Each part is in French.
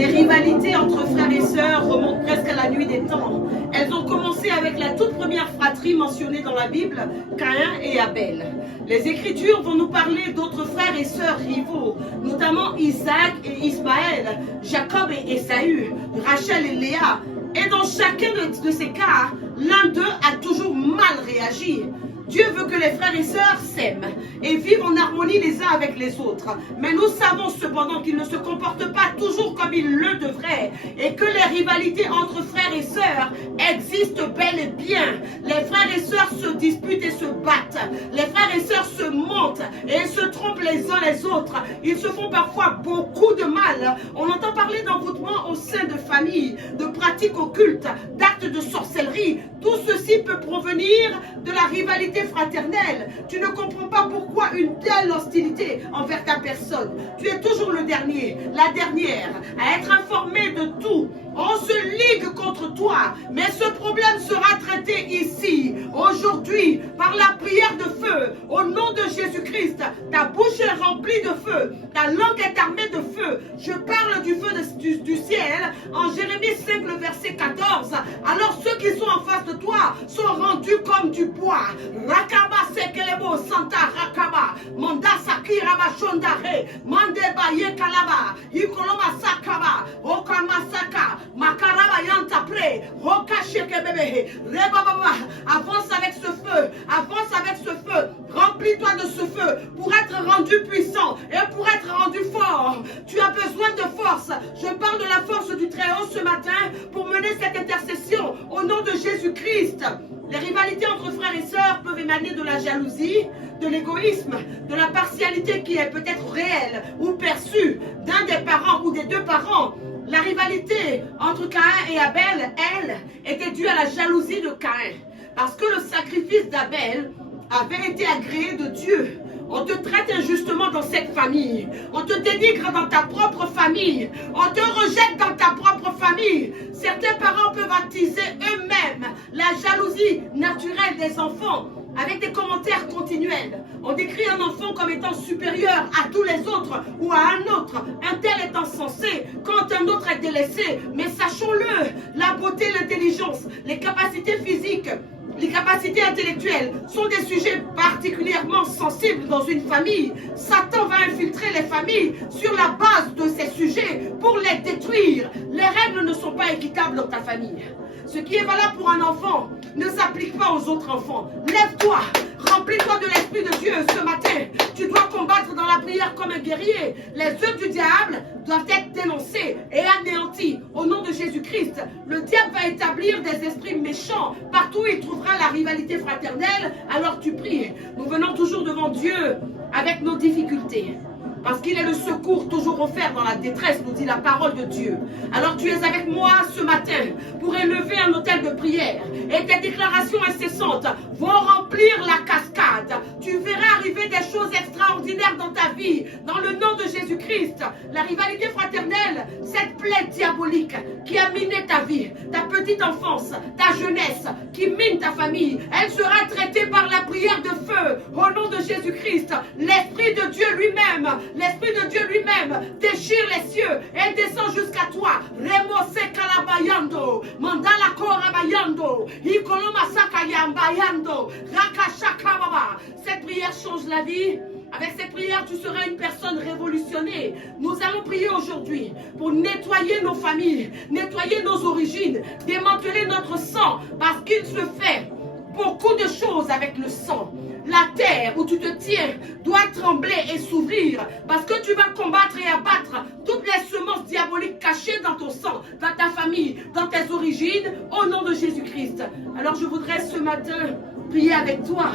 Les rivalités entre frères et sœurs remontent presque à la nuit des temps. Elles ont commencé avec la toute première fratrie mentionnée dans la Bible, Caïn et Abel. Les Écritures vont nous parler d'autres frères et sœurs rivaux, notamment Isaac et Ismaël, Jacob et Ésaü, Rachel et Léa. Et dans chacun de ces cas, l'un d'eux a toujours mal réagi. Dieu veut que les frères et sœurs s'aiment et vivent en harmonie les uns avec les autres. Mais nous savons cependant qu'ils ne se comportent pas toujours comme ils le devraient et que les rivalités entre frères et sœurs existent bel et bien. Les frères et sœurs se disputent et se battent. Les frères et sœurs se mentent et se trompent les uns les autres. Ils se font parfois beaucoup de mal. On entend parler d'envoûtement au sein de familles, de pratiques occultes, d'actes de sorcellerie. Tout ceci peut provenir de la rivalité fraternelle. Tu ne comprends pas pourquoi une telle hostilité envers ta personne. Tu es toujours le dernier, la dernière, à être informé de tout. On se ligue contre toi, mais ce problème sera traité ici, aujourd'hui, par la prière de feu, au nom de Jésus-Christ. Ta bouche est remplie de feu, ta langue est armée de feu. Je parle du feu du ciel en Jérémie 5, le verset 14. Alors ceux qui sont en face de toi sont rendus comme du bois. Rakaba sekelebo santa rakaba, manda sakiraba shondare, mandeba yekalaba, ikoloma sakaba, okama saka. Makaraba yanta pre, roka sheke bebe, rebaba, avance avec ce feu, avance avec ce feu, remplis-toi de ce feu pour être rendu puissant et pour être rendu fort. Tu as besoin de force. Je parle de la force du Très-Haut ce matin pour mener cette intercession au nom de Jésus-Christ. Les rivalités entre frères et sœurs peuvent émaner de la jalousie, de l'égoïsme, de la partialité qui est peut-être réelle ou perçue d'un des parents ou des deux parents. La rivalité entre Caïn et Abel, elle, était due à la jalousie de Caïn. Parce que le sacrifice d'Abel avait été agréé de Dieu. On te traite injustement dans cette famille. On te dénigre dans ta propre famille. On te rejette dans ta propre famille. Certains parents peuvent attiser eux-mêmes la jalousie naturelle des enfants avec des commentaires continuels. On décrit un enfant comme étant supérieur à tous les autres ou à un autre. Un tel est insensé quand un autre est délaissé. Mais sachons-le, la beauté, l'intelligence, les capacités physiques, les capacités intellectuelles sont des sujets particulièrement sensibles dans une famille. Satan va infiltrer les familles sur la base de ces sujets pour les détruire. Les règles ne sont pas équitables dans ta famille. Ce qui est valable pour un enfant ne s'applique pas aux autres enfants. Lève-toi, remplis-toi de l'Esprit de Dieu ce matin. Tu dois combattre dans la prière comme un guerrier. Les œuvres du diable doivent être dénoncés et anéantis au nom de Jésus-Christ. Le diable va établir des esprits méchants. Partout où il trouvera la rivalité fraternelle, alors tu pries. Nous venons toujours devant Dieu avec nos difficultés. Parce qu'il est le secours toujours offert dans la détresse, nous dit la parole de Dieu. Alors tu es avec moi ce matin pour élever un autel de prière. Et tes déclarations incessantes vont remplir la cascade. Tu verras arriver des choses extraordinaires dans ta vie, dans le nom de Jésus-Christ. La rivalité fraternelle, cette plaie diabolique qui a miné ta vie, ta petite enfance, ta jeunesse, qui mine ta famille, elle sera traitée par la prière de feu au nom de Jésus-Christ. L'Esprit de Dieu lui-même, l'Esprit de Dieu lui-même déchire les cieux et descend jusqu'à toi. Remose kalabayando, mandala korabayando, ikoloma sakayambayando, rakashakababa. Cette prière change la vie. Avec cette prière, tu seras une personne révolutionnée. Nous allons prier aujourd'hui pour nettoyer nos familles, nettoyer nos origines, démanteler notre sang, parce qu'il se fait beaucoup de choses avec le sang. La terre où tu te tiens doit trembler et s'ouvrir parce que tu vas combattre et abattre toutes les semences diaboliques cachées dans ton sang, dans ta famille, dans tes origines, au nom de Jésus-Christ. Alors je voudrais ce matin prier avec toi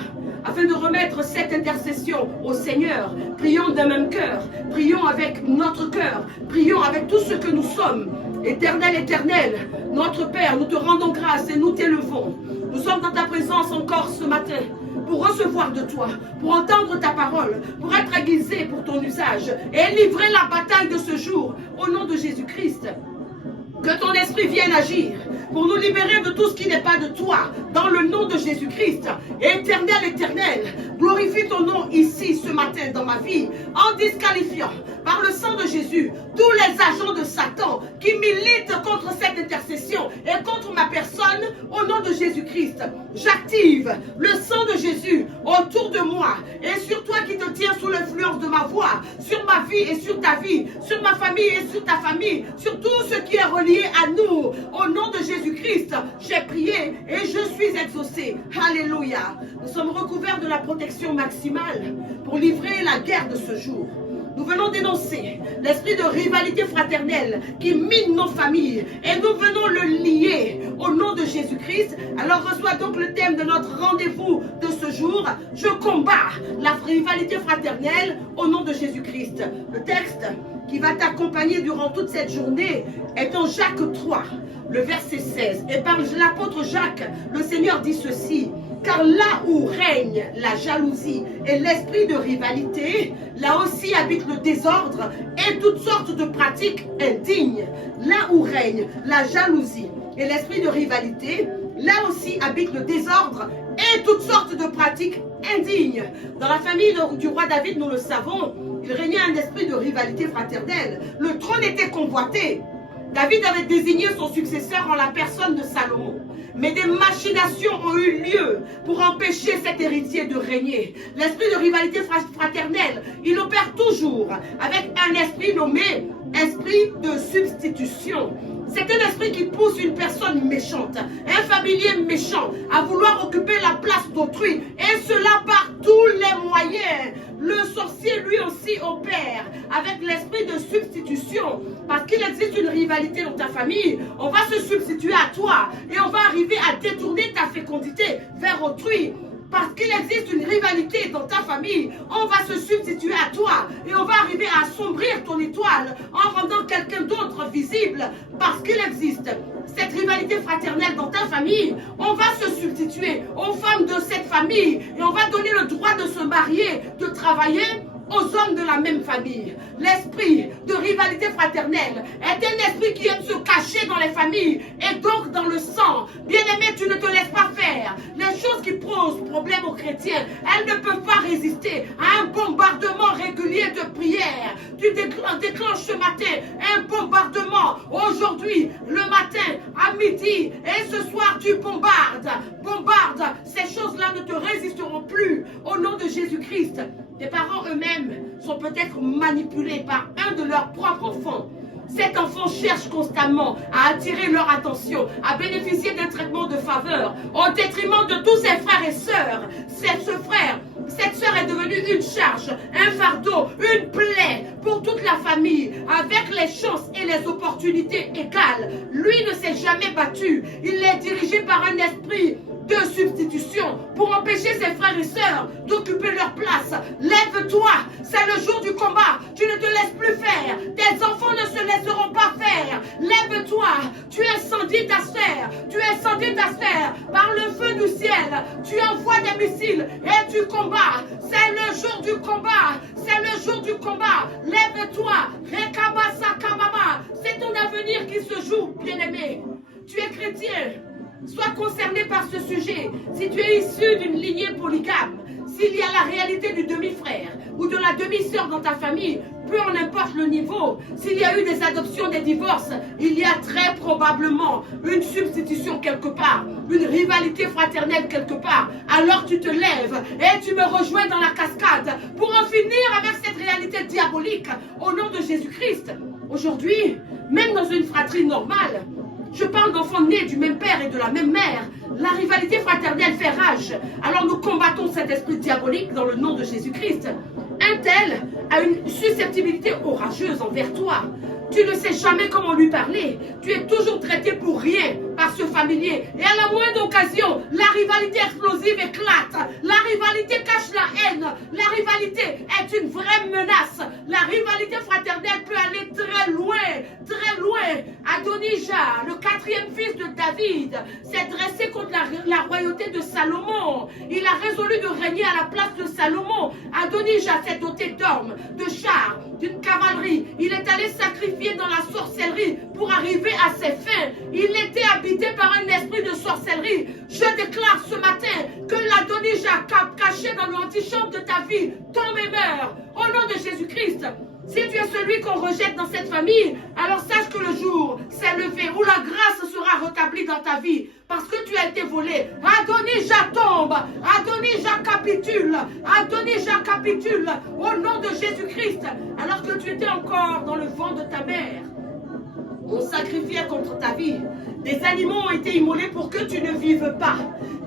afin de remettre cette intercession au Seigneur. Prions d'un même cœur, prions avec notre cœur, prions avec tout ce que nous sommes. Éternel, éternel, notre Père, nous te rendons grâce et nous t'élevons. Nous sommes dans ta présence encore ce matin pour recevoir de toi, pour entendre ta parole, pour être aiguisé pour ton usage et livrer la bataille de ce jour au nom de Jésus-Christ. Que ton esprit vienne agir pour nous libérer de tout ce qui n'est pas de toi, dans le nom de Jésus-Christ. Éternel, éternel, glorifie ton nom ici ce matin dans ma vie, en disqualifiant par le sang de Jésus, tous les agents de Satan qui militent contre cette intercession et contre ma personne, au nom de Jésus-Christ, j'active le sang de Jésus autour de moi et sur toi qui te tiens sous l'influence de ma voix, sur ma vie et sur ta vie, sur ma famille et sur ta famille, sur tout ce qui est relié à nous. Au nom de Jésus-Christ, j'ai prié et je suis exaucé. Alléluia. Nous sommes recouverts de la protection maximale pour livrer la guerre de ce jour. Nous venons dénoncer l'esprit de rivalité fraternelle qui mine nos familles et nous venons le lier au nom de Jésus-Christ. Alors reçois donc le thème de notre rendez-vous de ce jour. Je combats la rivalité fraternelle au nom de Jésus-Christ. Le texte qui va t'accompagner durant toute cette journée est en Jacques 3, le verset 16. Et par l'apôtre Jacques, le Seigneur dit ceci: car là où règne la jalousie et l'esprit de rivalité, là aussi habite le désordre et toutes sortes de pratiques indignes. Là où règne la jalousie et l'esprit de rivalité, là aussi habite le désordre et toutes sortes de pratiques indignes. Dans la famille du roi David, nous le savons, il régnait un esprit de rivalité fraternelle. Le trône était convoité. David avait désigné son successeur en la personne de Salomon. Mais des machinations ont eu lieu pour empêcher cet héritier de régner. L'esprit de rivalité fraternelle, il opère toujours avec un esprit nommé esprit de substitution. C'est un esprit qui pousse une personne méchante, un familier méchant, à vouloir occuper la place d'autrui, et cela par tous les moyens. Le sorcier lui aussi opère avec l'esprit de substitution, parce qu'il existe une rivalité dans ta famille. On va se substituer à toi et on va arriver à détourner ta fécondité vers autrui. Parce qu'il existe une rivalité dans ta famille, on va se substituer à toi et on va arriver à assombrir ton étoile en rendant quelqu'un d'autre visible. Parce qu'il existe cette rivalité fraternelle dans ta famille, on va se substituer aux femmes de cette famille et on va donner le droit de se marier, de travailler aux hommes de la même famille. L'esprit de rivalité fraternelle est un esprit qui aime se cacher dans les familles et donc dans le sang. Bien-aimé, tu ne te laisses pas faire. Les choses qui posent problème aux chrétiens, elles ne peuvent pas résister à un bombardement régulier de prière. Tu déclenches ce matin un bombardement. Aujourd'hui, le matin, à midi et ce soir, tu bombardes. Bombarde. Ces choses-là ne te résisteront plus. Au nom de Jésus-Christ. Tes parents eux-mêmes sont peut-être manipulés par un de leurs propres enfants. Cet enfant cherche constamment à attirer leur attention, à bénéficier d'un traitement de faveur, au détriment de tous ses frères et sœurs. Cette sœur est devenue une charge, un fardeau, une plaie pour toute la famille, avec les chances et les opportunités égales. Lui ne s'est jamais battu. Il est dirigé par un esprit de substitution pour empêcher ses frères et sœurs d'occuper leur place. Lève-toi, c'est le jour du combat. Tu ne te laisses plus faire. Tes enfants ne se laisseront pas faire. Lève-toi, tu incendies ta sphère. Tu incendies ta sphère par le feu du ciel. Tu envoies des missiles et tu combats. C'est le jour du combat. C'est le jour du combat. Lève-toi. Rekabasa kababa. C'est ton avenir qui se joue, bien-aimé. Tu es chrétien. Sois concerné par ce sujet. Si tu es issu d'une lignée polygame, s'il y a la réalité du demi-frère ou de la demi-sœur dans ta famille, peu en importe le niveau, s'il y a eu des adoptions, des divorces, il y a très probablement une substitution quelque part, une rivalité fraternelle quelque part. Alors tu te lèves et tu me rejoins dans la cascade pour en finir avec cette réalité diabolique au nom de Jésus-Christ. Aujourd'hui, même dans une fratrie normale, je parle d'enfants nés du même père et de la même mère. La rivalité fraternelle fait rage. Alors nous combattons cet esprit diabolique dans le nom de Jésus-Christ. Un tel a une susceptibilité orageuse envers toi. Tu ne sais jamais comment lui parler. Tu es toujours traité pour rien par ce familier. Et à la moindre occasion, la rivalité explosive éclate. La rivalité cache la haine. La rivalité est une vraie menace. La rivalité fraternelle peut aller très loin, très loin. Adonijah, le 4e fils de David, s'est dressé contre la royauté de Salomon. Il a résolu de régner à la place de Salomon. Adonijah s'est doté d'hommes, de chars, d'une cavalerie. Il est allé sacrifier dans la sorcellerie pour arriver arrivé à ses fins. Il était habité par un esprit de sorcellerie. Je déclare ce matin que l'Adonija caché dans l'antichambre de ta vie tombe et meurt. Au nom de Jésus-Christ. Si tu es celui qu'on rejette dans cette famille, alors sache que le jour s'est levé où la grâce sera rétablie dans ta vie. Parce que tu as été volé. Adonija tombe. Adonija capitule. Adonija capitule. Au nom de Jésus-Christ. Alors que tu étais encore dans le ventre de ta mère. On sacrifiait contre ta vie. Des animaux ont été immolés pour que tu ne vives pas.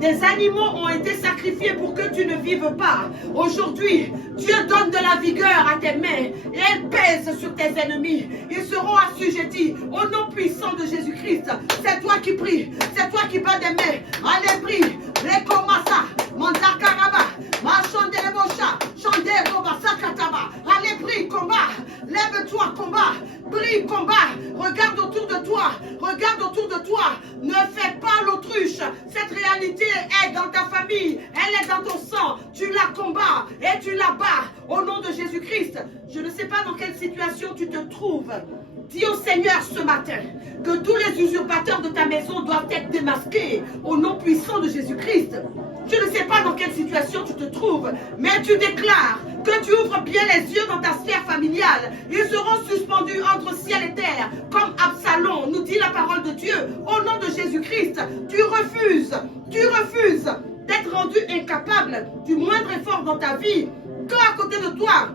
Des animaux ont été sacrifiés pour que tu ne vives pas. Aujourd'hui, Dieu donne de la vigueur à tes mains et elle pèse sur tes ennemis. Ils seront assujettis au nom puissant de Jésus-Christ. C'est toi qui pries. C'est toi qui bats des mains. Allez, prie. Rekomasa. Mandakaraba. Machandelebocha. Chanderoba. Sakataba. Allez, prie. Combat. Lève-toi. Combat. Prie. Combat. Regarde autour de toi. Regarde autour de toi. Ne fais pas l'autruche. Cette réalité est dans ta famille. Elle est dans ton sang. Tu la combats et tu la bats. Au nom de Jésus-Christ. Je ne sais pas dans quelle situation tu te trouves. Dis au Seigneur ce matin que tous les usurpateurs de ta maison doivent être démasqués au nom puissant de Jésus-Christ. Je ne sais pas dans quelle situation tu te trouves, mais tu déclares que tu ouvres bien les yeux dans ta sphère familiale. Ils seront suspendus entre ciel et terre, comme Absalom, nous dit la parole de Dieu. Au nom de Jésus-Christ, tu refuses d'être rendu incapable du moindre effort dans ta vie. Quand à côté de toi,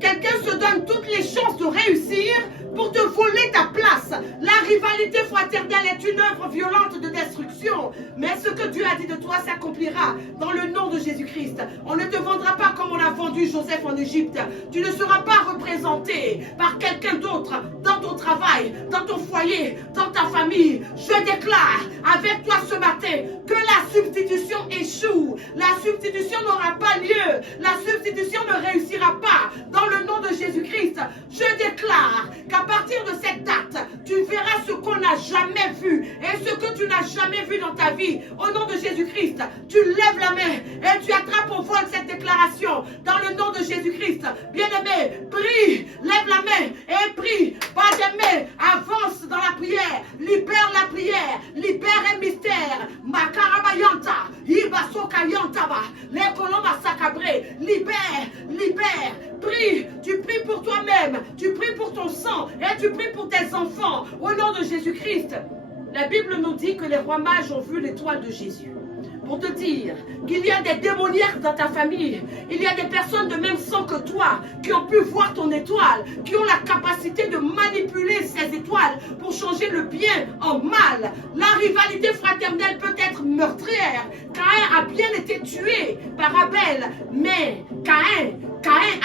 quelqu'un se donne toutes les chances de réussir pour te voler ta place. La rivalité fraternelle est une œuvre violente de destruction. Mais ce que Dieu a dit de toi s'accomplira dans le nom de Jésus-Christ. On ne te vendra pas comme on a vendu Joseph en Égypte. Tu ne seras pas représenté par quelqu'un d'autre dans ton travail, dans ton foyer, dans ta famille. Je déclare avec toi ce matin que la substitution échoue. La substitution n'aura pas lieu. La substitution ne réussira pas dans le nom de Jésus-Christ. Je déclare qu'à partir de cette date, tu verras ce qu'on n'a jamais vu et ce que tu n'as jamais vu dans ta vie. Au nom de Jésus-Christ, tu lèves la main et tu attrapes au vol cette déclaration dans le nom de Jésus-Christ. Bien-aimé, prie, lève la main et prie. Pas des mains, avance dans la prière, libère la prière, libère un mystère. Makarabayanta, Ibasokayantaba, les colomba sakabré, libère. Prie, tu pries pour toi-même, tu pries pour ton sang et tu pries pour tes enfants au nom de Jésus-Christ. La Bible nous dit que les rois mages ont vu l'étoile de Jésus. Pour te dire qu'il y a des démoniaques dans ta famille, il y a des personnes de même sang que toi qui ont pu voir ton étoile, qui ont la capacité de manipuler ces étoiles pour changer le bien en mal. La rivalité fraternelle peut être meurtrière. Caïn a bien été tué par Abel, mais Caïn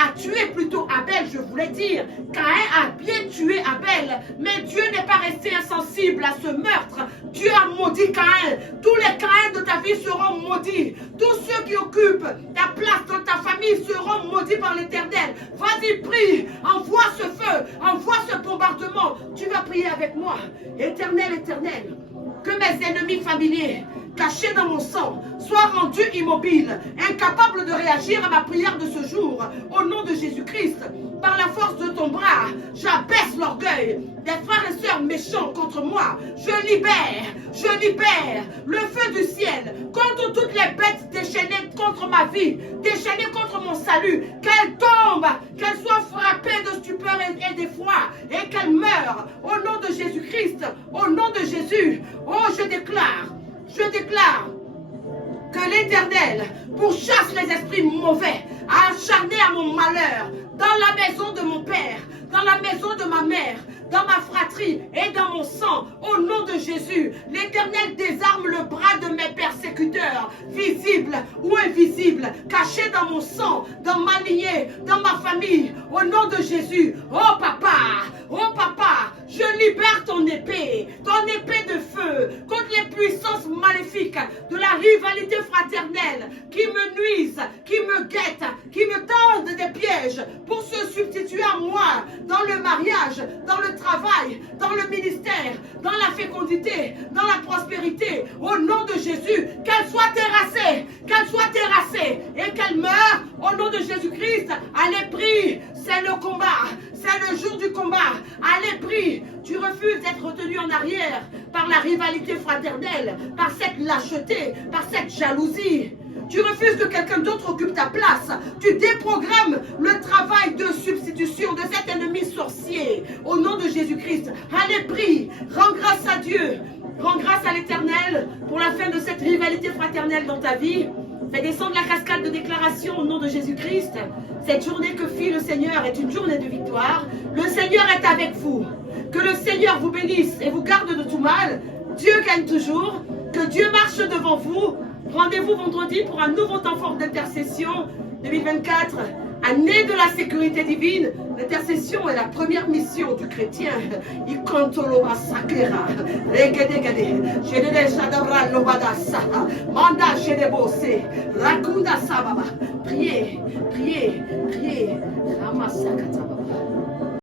a tué plutôt Abel, je voulais dire. Caïn a bien tué Abel, mais Dieu n'est pas resté insensible à ce meurtre. Dieu a maudit Caïn. Tous les Caïns de ta vie seront maudits. Tous ceux qui occupent ta place dans ta famille seront maudits par l'Éternel. Vas-y, prie, envoie ce feu, envoie ce bombardement. Tu vas prier avec moi. Éternel, Éternel, que mes ennemis familiers cachés dans mon sang soient rendus immobiles, incapables de réagir à ma prière de ce jour. Au nom de Jésus-Christ, par la force de ton bras, j'abaisse l'orgueil des frères et sœurs méchants contre moi. Je libère le feu du ciel contre toutes les bêtes déchaînées contre ma vie, déchaînées contre mon salut. Qu'elles tombent, qu'elles soient frappées de stupeur et d'effroi et qu'elles meurent. Au nom de Jésus-Christ, au nom de Jésus, oh, je déclare que l'Éternel pourchasse les esprits mauvais, acharnés à mon malheur, dans la maison de mon père, dans la maison de ma mère, dans ma fratrie et dans mon sang. Au nom de Jésus, l'Éternel désarme le bras de mes persécuteurs, visibles ou invisibles, cachés dans mon sang, dans ma lignée, dans ma famille. Au nom de Jésus, oh papa, je libère ton épée de feu contre les puissances maléfiques de la rivalité fraternelle qui me nuisent, qui me guettent, qui me tendent des pièges pour se substituer à moi dans le mariage, dans le travail, dans le ministère, dans la fécondité, dans la prospérité. Au nom de Jésus, qu'elle soit terrassée et qu'elle meure au nom de Jésus-Christ. Allez, prie, c'est le combat, c'est le jour du combat. Allez, prie, tu refais refuses d'être retenu en arrière par la rivalité fraternelle, par cette lâcheté, par cette jalousie. Tu refuses que quelqu'un d'autre occupe ta place. Tu déprogrammes le travail de substitution de cet ennemi sorcier. Au nom de Jésus-Christ, allez, prie, rends grâce à Dieu. Rends grâce à l'Éternel pour la fin de cette rivalité fraternelle dans ta vie. Fais descendre la cascade de déclaration au nom de Jésus-Christ. Cette journée que fit le Seigneur est une journée de victoire. Le Seigneur est avec vous. Que le Seigneur vous bénisse et vous garde de tout mal. Dieu gagne toujours. Que Dieu marche devant vous. Rendez-vous vendredi pour un nouveau temps fort d'intercession 2024. Année de la sécurité divine. L'intercession est la première mission du chrétien. Il compte l'oba sakera. Regedegede. Jedede shadabra lobadasa. Manda jedebose. Rakunda sababa. Priez, priez, priez. Ramasakata.